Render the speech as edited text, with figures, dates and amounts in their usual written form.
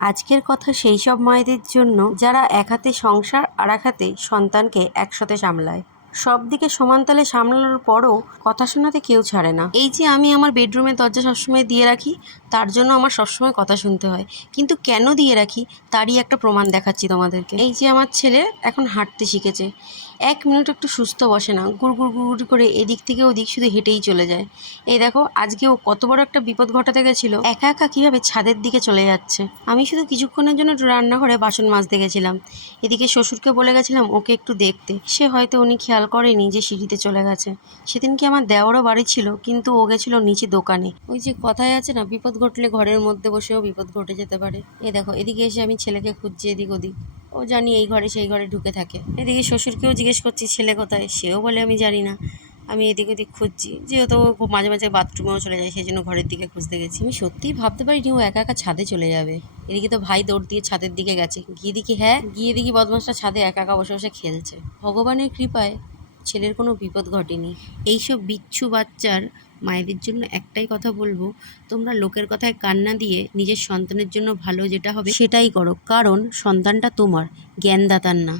আজকের কথা সেই সব মায়েদের জন্য যারা এক হাতে সংসার আর এক হাতে সন্তানকে একসাথে সামলায়। সব দিকে সমানতালে সামলানোর পরও কথা শোনাতে কেউ ছাড়ে না। এই যে আমি আমার বেডরুমের দরজা সবসময় দিয়ে রাখি, তার জন্য আমার সবসময় কথা শুনতে হয়। কিন্তু কেন দিয়ে রাখি তারই একটা প্রমাণ দেখাচ্ছি তোমাদেরকে। এই যে আমার ছেলে এখন হাঁটতে শিখেছে, 1 মিনিট একটু সুস্থ বসে না, গুড় গুড় করে এদিক থেকে ওদিক শুধু হেঁটেই চলে যায়। এই দেখো আজকে ও কত বড় একটা বিপদ ঘটাতে গেছিল, একা একা কিভাবে ছাদের দিকে চলে যাচ্ছে। আমি শুধু কিছুক্ষণের জন্য একটু রান্নাঘরে বাসন মাজতে গেছিলাম, এদিকে শ্বশুরকে বলে গেছিলাম ওকে একটু দেখতে। সে হয়তো উনি খেয়াল করেনি যে সিঁড়িতে চলে গেছে। সেদিনকে আমার দেওয়ারও বাড়ি ছিল, কিন্তু ও গেছিল নিচে দোকানে। ওই যে কথায় আছে না, বিপদ ঘটলে ঘরের মধ্যে বসেও বিপদ ঘটে যেতে পারে। এই দেখো এদিকে এসে আমি ছেলেকে খুঁজছি এদিক ওদিক, ও জানি এই ঘরে সেই ঘরে ঢুকে থাকে। এদিকে শ্বশুরকেও জিজ্ঞেস করছি ছেলে কোথায়, সেও বলে আমি জানি না। আমি এদিক ওদিক খুঁজছি, যেহেতু ও মাঝে মাঝে বাথরুমেও চলে যায়, সেই জন্য ঘরের দিকে খুঁজতে গেছি। আমি সত্যিই ভাবতে পারিনি ও একা একা ছাদে চলে যাবে। এদিকে তো ভাই দৌড় দিয়ে ছাদের দিকে গেছে, গিয়ে দেখি বদমাসটা ছাদে একা একা বসে বসে খেলছে। ভগবানের কৃপায় ছেলের কোনো বিপদ ঘটেনি। এইসব বিচ্ছু বাচ্চার মায়েদের জন্য একটাই কথা বলবো, তোমরা লোকের কথায় কান না দিয়ে নিজের সন্তানের জন্য ভালো যেটা হবে সেটাই করো, কারণ সন্তানটা তোমার, জ্ঞানদাতার না।